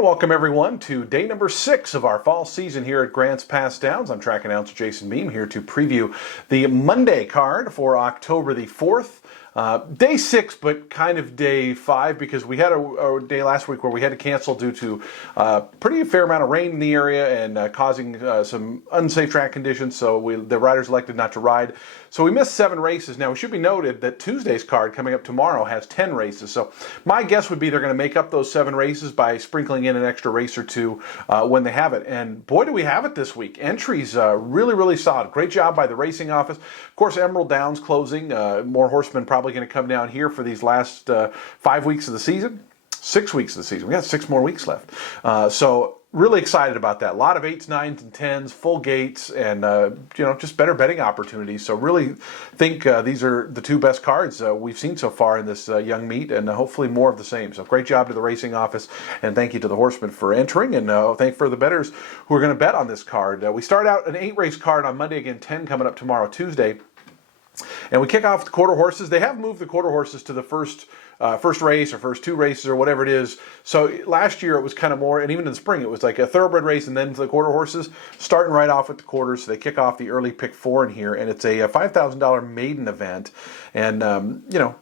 And welcome everyone to day number 6 of our fall season here at Grants Pass Downs. I'm track announcer Jason Beem here to preview the Monday card for October the 4th. Day 6, but kind of day 5 because we had a day last week where we had to cancel due to pretty fair amount of rain in the area and causing some unsafe track conditions. So the riders elected not to ride. So we missed 7 races. Now, it should be noted that Tuesday's card coming up tomorrow has 10 races. So my guess would be they're going to make up those 7 races by sprinkling in an extra race or two when they have it. And boy, do we have it this week. Entries really, really solid. Great job by the racing office. Of course, Emerald Downs closing. More horsemen probably going to come down here for these last 5 weeks of the season. 6 weeks of the season. We got 6 more weeks left. So really excited about that. A lot of 8s, 9s, and 10s, full gates, and just better betting opportunities. So really think these are the 2 best cards we've seen so far in this young meet, and hopefully more of the same. So great job to the racing office, and thank you to the horsemen for entering, and thank for the bettors who are going to bet on this card. We start out an 8-race card on Monday, again 10 coming up tomorrow, Tuesday. And we kick off the quarter horses. They have moved the quarter horses to the first race or first 2 races or whatever it is. So last year it was kind of more, and even in the spring it was like a thoroughbred race and then to the quarter horses, starting right off with the quarters. So they kick off the early pick 4 in here, and it's a $5,000 maiden event. And,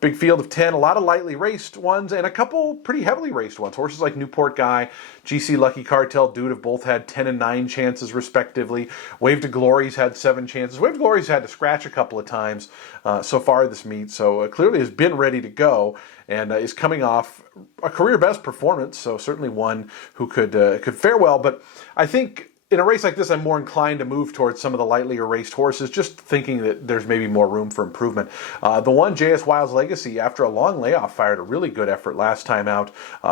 big field of 10, a lot of lightly raced ones and a couple pretty heavily raced ones. Horses like Newport Guy, GC Lucky Cartel Dude have both had 10 and 9 chances respectively. Wave to Glory's had 7 chances. Wave to Glory's had to scratch a couple of times so far this meet, so clearly has been ready to go and is coming off a career best performance, so certainly one who could fare well. But I think in a race like this, I'm more inclined to move towards some of the lightly raced horses, just thinking that there's maybe more room for improvement. The one, J.S. Wiles Legacy, after a long layoff, fired a really good effort last time out.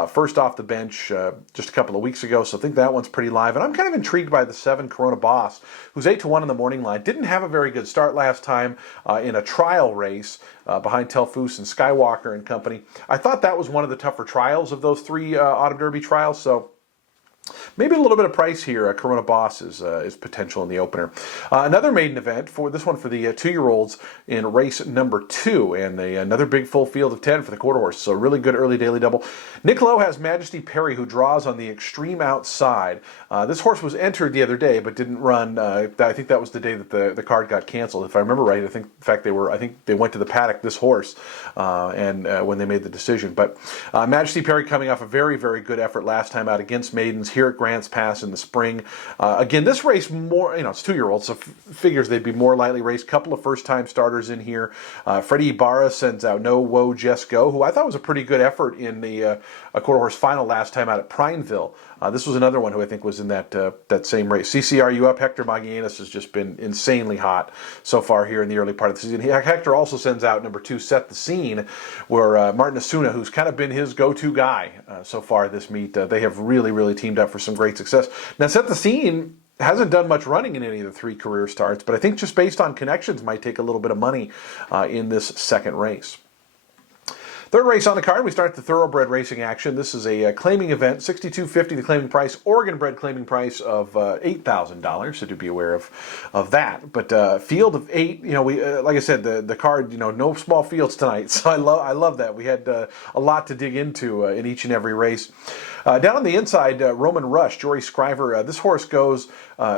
First off the bench just a couple of weeks ago, so I think that one's pretty live. And I'm kind of intrigued by the 7, Corona Boss, who's 8-1 in the morning line. Didn't have a very good start last time in a trial race behind Telfus and Skywalker and company. I thought that was one of the tougher trials of those 3 Autumn Derby trials, so maybe a little bit of price here. Corona Boss is potential in the opener. Another maiden event for this one for the 2-year-olds in race number 2, and another big full field of 10 for the quarter horse. So really good early daily double. Nick Lowe has Majesty Perry, who draws on the extreme outside. This horse was entered the other day, but didn't run. I think that was the day that the card got canceled, if I remember right. I think they went to the paddock, this horse, and when they made the decision. But Majesty Perry coming off a very, very good effort last time out against maidens here at Grants Pass in the spring. Again, this race more, it's 2-year-olds, so figures they'd be more lightly raced. Couple of first-time starters in here. Freddie Ibarra sends out No Woe Just Go, who I thought was a pretty good effort in the quarter horse final last time out at Prineville. This was another one who I think was in that same race. CCRU up, Hector Maguianis has just been insanely hot so far here in the early part of the season. Hector also sends out number 2, Set the Scene, where Martin Asuna, who's kind of been his go-to guy so far this meet, they have really, really teamed up for some great success. Now, Set the Scene hasn't done much running in any of the 3 career starts, but I think just based on connections might take a little bit of money in this second race. Third race on the card, we start the thoroughbred racing action. This is a claiming event, $62.50 the claiming price, Oregon bred claiming price of $8,000, so do be aware of that. But field of 8, like I said, the card, no small fields tonight, so I love that. We had a lot to dig into in each and every race. Down on the inside, Roman Rush, Jory Scriver. This horse goes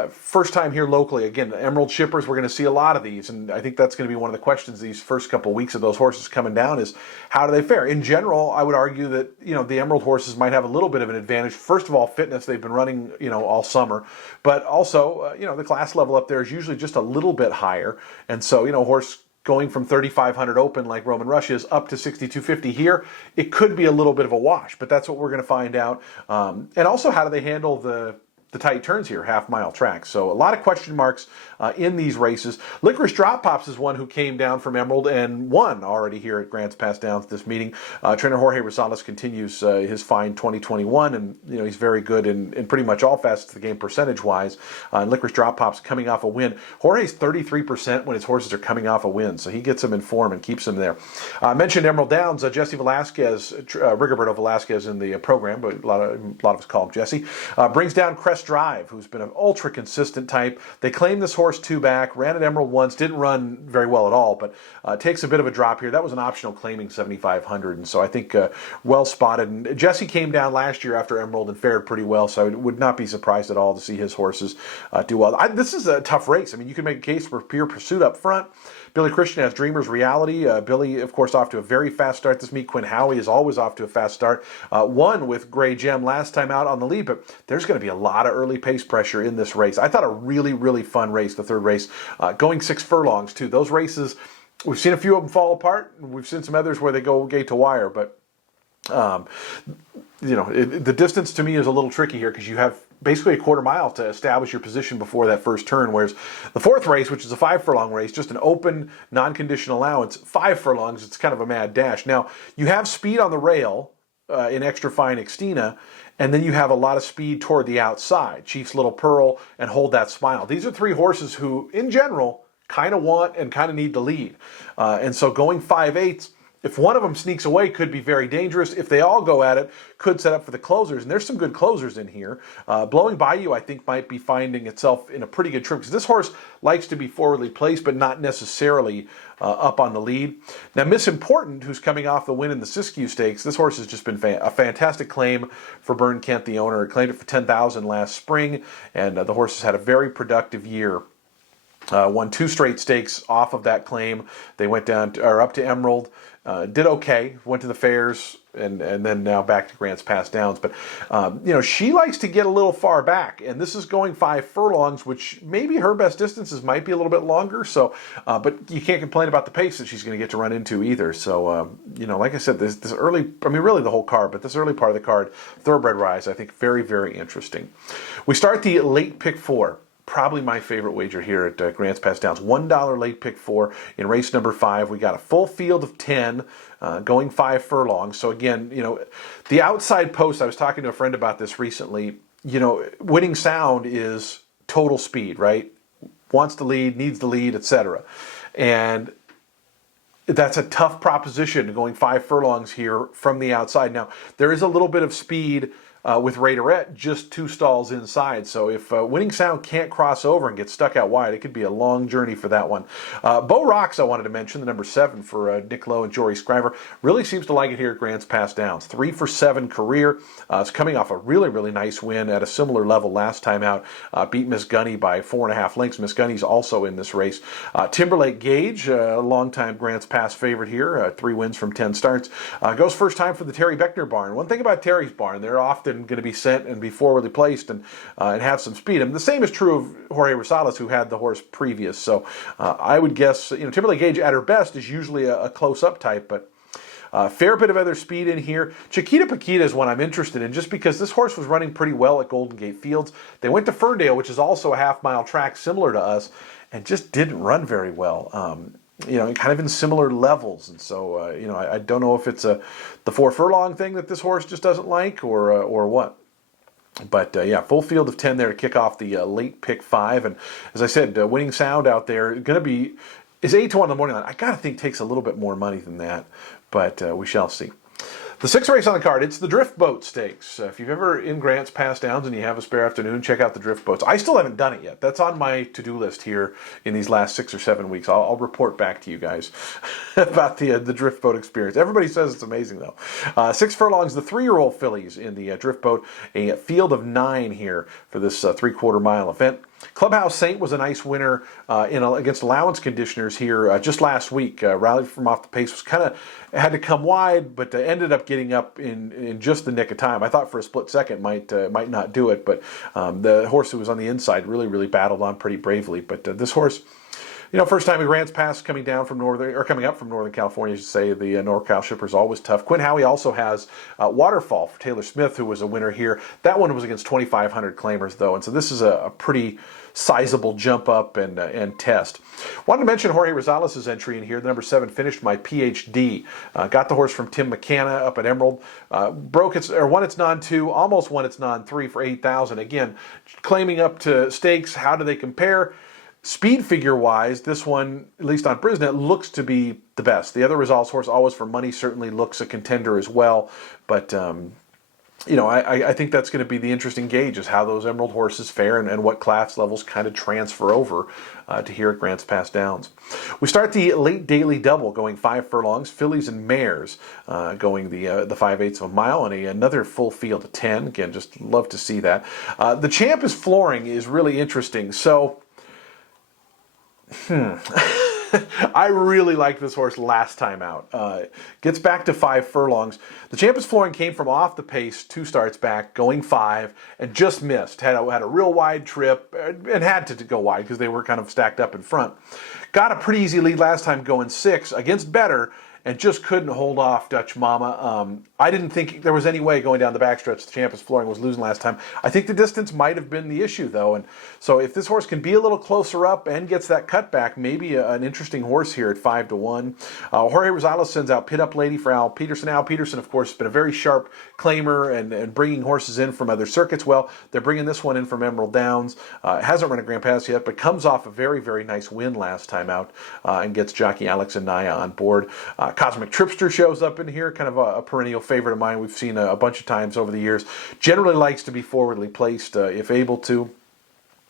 first time here locally. Again, Emerald Shippers, we're going to see a lot of these, and I think that's going to be one of the questions these first couple of weeks of those horses coming down is how do they fare? In general, I would argue that the Emerald horses might have a little bit of an advantage. First of all, fitness. They've been running all summer, but also the class level up there is usually just a little bit higher, and so horse going from 3,500 open like Roman Rush is up to 6,250 here, it could be a little bit of a wash, but that's what we're going to find out. And also, how do they handle the tight turns here, half-mile tracks? So a lot of question marks in these races. Licorice Drop Pops is one who came down from Emerald and won already here at Grants Pass Downs this meeting. Trainer Jorge Rosales continues his fine 2021, and he's very good in pretty much all facets of the game percentage-wise. And Licorice Drop Pops coming off a win. Jorge's 33% when his horses are coming off a win, so he gets them in form and keeps them there. I mentioned Emerald Downs. Jesse Velasquez, Rigoberto Velasquez in the program, but a lot of us call him Jesse, brings down Crest Best Drive, who's been an ultra consistent type. They claimed this horse 2-back, ran at Emerald once, didn't run very well at all, but takes a bit of a drop here. That was an optional claiming 7,500, and so I think well spotted. And Jesse came down last year after Emerald and fared pretty well, so I would not be surprised at all to see his horses do well. This is a tough race. I mean, you can make a case for Pure Pursuit up front. Billy Christian has Dreamer's Reality. Billy, of course, off to a very fast start this meet. Quinn Howie is always off to a fast start. Won with Gray Gem last time out on the lead, but there's going to be a lot of early pace pressure in this race. I thought a really, really fun race, the third race, going 6 furlongs too. Those races, we've seen a few of them fall apart. We've seen some others where they go gate to wire, but the distance to me is a little tricky here because you have basically a quarter mile to establish your position before that first turn, whereas the fourth race, which is a 5 furlong race, just an open, non-conditional allowance, 5 furlongs, it's kind of a mad dash. Now, you have speed on the rail in Extra Fine Xtina, and then you have a lot of speed toward the outside, Chief's Little Pearl and Hold That Smile. These are 3 horses who, in general, kind of want and kind of need to lead. And so going 5/8, if one of them sneaks away, could be very dangerous. If they all go at it, could set up for the closers. And there's some good closers in here. Blowing Bayou, I think, might be finding itself in a pretty good trip because this horse likes to be forwardly placed, but not necessarily up on the lead. Now, Miss Important, who's coming off the win in the Siskiyou Stakes, this horse has just been a fantastic claim for Bern Kent, the owner. He claimed it for $10,000 last spring, and the horse has had a very productive year. Won 2 straight stakes off of that claim. They went down up to Emerald, did okay, went to the fairs, and then now back to Grants Pass Downs. But she likes to get a little far back, and this is going 5 furlongs, which maybe her best distances might be a little bit longer. So, but you can't complain about the pace that she's going to get to run into either. So, like I said, this early, I mean, really the whole card, but this early part of the card, Thoroughbred Rise, I think very, very interesting. We start the late pick 4. Probably my favorite wager here at Grants Pass Downs. $1 late pick 4 in race number 5. We got a full field of 10 going 5 furlongs. So again, the outside post, I was talking to a friend about this recently. Winning Sound is total speed, right? Wants to lead, needs to lead, etc. And that's a tough proposition going 5 furlongs here from the outside. Now, there is a little bit of speed with Raiderette just 2 stalls inside. So if Winning Sound can't cross over and get stuck out wide, it could be a long journey for that one. Bo Rocks, I wanted to mention, the number 7 for Nick Lowe and Jory Scriver, really seems to like it here at Grants Pass Downs. 3 for 7 career. It's coming off a really, really nice win at a similar level last time out. Beat Miss Gunny by 4.5 lengths. Miss Gunny's also in this race. Timberlake Gage, a longtime Grants Pass favorite here, 3 wins from 10 starts. Goes first time for the Terry Beckner barn. One thing about Terry's barn, they're often going to be sent and be forwardly placed and have some speed. And the same is true of Jorge Rosales, who had the horse previous. So I would guess, Timberlake Gage at her best is usually a close-up type, but fair bit of other speed in here. Chiquita Paquita is one I'm interested in just because this horse was running pretty well at Golden Gate Fields. They went to Ferndale, which is also a half-mile track similar to us, and just didn't run very well. Kind of in similar levels. And so, I don't know if it's the 4 furlong thing that this horse just doesn't like or what. But, full field of 10 there to kick off the late pick 5. And as I said, Winning Sound out there is 8 to 1 in the morning line. I got to think takes a little bit more money than that, but we shall see. The 6th race on the card, it's the Drift Boat Stakes. If you've ever in Grants Pass Downs and you have a spare afternoon, check out the Drift Boats. I still haven't done it yet. That's on my to-do list here in these last 6 or 7 weeks. I'll report back to you guys about the Drift Boat experience. Everybody says it's amazing, though. 6 furlongs, the 3-year-old fillies in the Drift Boat. A field of 9 here for this 3/4 mile event. Clubhouse Saint was a nice winner against allowance conditioners here just last week. Rallied from off the pace, had to come wide, but ended up getting up in just the nick of time. I thought for a split second might not do it, but the horse who was on the inside really, really battled on pretty bravely. But this horse, first time in Grants Pass coming up from Northern California, I should say. The NorCal shipper is always tough. Quinn Howie also has Waterfall for Taylor Smith, who was a winner here. That one was against 2,500 claimers, though, and so this is a pretty sizable jump up and test. Wanted to mention Jorge Rosales' entry in here. The number 7 finished my PhD. Got the horse from Tim McCanna up at Emerald. Won its non-2, almost won its non-3 for 8,000. Again, claiming up to stakes. How do they compare? Speed figure-wise, this one, at least on Brisnet, looks to be the best. The other Rosales horse, Always for Money, certainly looks a contender as well. But I think that's going to be the interesting gauge is how those Emerald horses fare and what class levels kind of transfer over to here at Grants Pass Downs. We start the late daily double going 5 furlongs, fillies and mares going the 5/8 of a mile, and another full field of 10. Again, just love to see that. The Champ is Flooring is really interesting. So, I really liked this horse last time out. Gets back to 5 furlongs. The Champ is Flooring came from off the pace 2 starts back, going 5, and just missed. Had a real wide trip and had to go wide because they were kind of stacked up in front. Got a pretty easy lead last time going 6 against better, and just couldn't hold off Dutch Mama. I didn't think there was any way going down the backstretch the Champ is Flooring was losing last time. I think the distance might have been the issue, though. And so if this horse can be a little closer up and gets that cutback, maybe an interesting horse here at 5-1. Jorge Rosales sends out Pit Up Lady for Al Peterson. Al Peterson, of course, has been a very sharp claimer and bringing horses in from other circuits. Well, they're bringing this one in from Emerald Downs. Hasn't run a Grand Pass yet, but comes off a very, very nice win last time out and gets jockey Alex Anaya on board. Cosmic Tripster shows up in here, kind of a perennial favorite of mine. We've seen a bunch of times over the years. Generally likes to be forwardly placed if able to.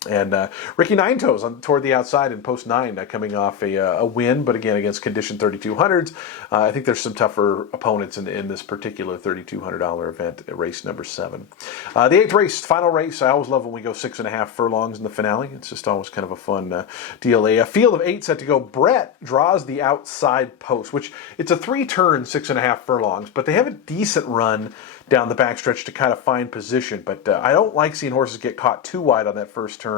And Ricky Nine Toes toward the outside in post 9, coming off a win, but again against condition 3200s. I think there's some tougher opponents in this particular $3,200 event at race number 7. The 8th race, final race. I always love when we go 6.5 furlongs in the finale. It's just always kind of a fun deal. A field of 8 set to go. Brett draws the outside post, which it's a 3-turn 6.5 furlongs, but they have a decent run down the backstretch to kind of find position. But I don't like seeing horses get caught too wide on that first turn.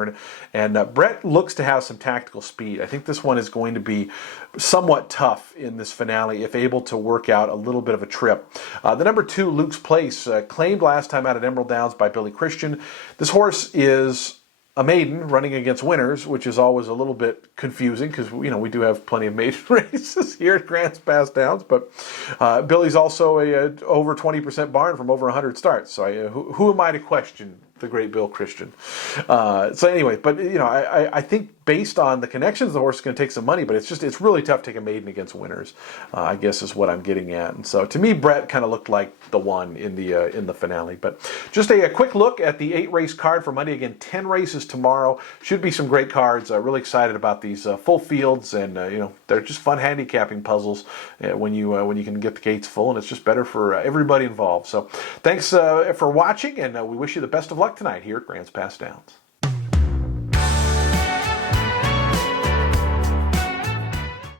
And Brett looks to have some tactical speed. I think this one is going to be somewhat tough in this finale if able to work out a little bit of a trip. The number 2, Luke's Place, claimed last time out at Emerald Downs by Billy Christian. This horse is a maiden running against winners, which is always a little bit confusing because we do have plenty of maiden races here at Grants Pass Downs. But Billy's also a over 20% barn from over 100 starts. So who am I to question the great Bill Christian? So anyway, but I think based on the connections, the horse is going to take some money, but it's really tough to take a maiden against winners, I guess is what I'm getting at. And so to me, Brett kind of looked like the one in the finale. But just a quick look at the 8-race card for Monday. Again, 10 races tomorrow. Should be some great cards. Really excited about these full fields, and they're just fun handicapping puzzles when you can get the gates full, and it's just better for everybody involved. So thanks for watching, and we wish you the best of luck tonight here at Grants Pass Downs.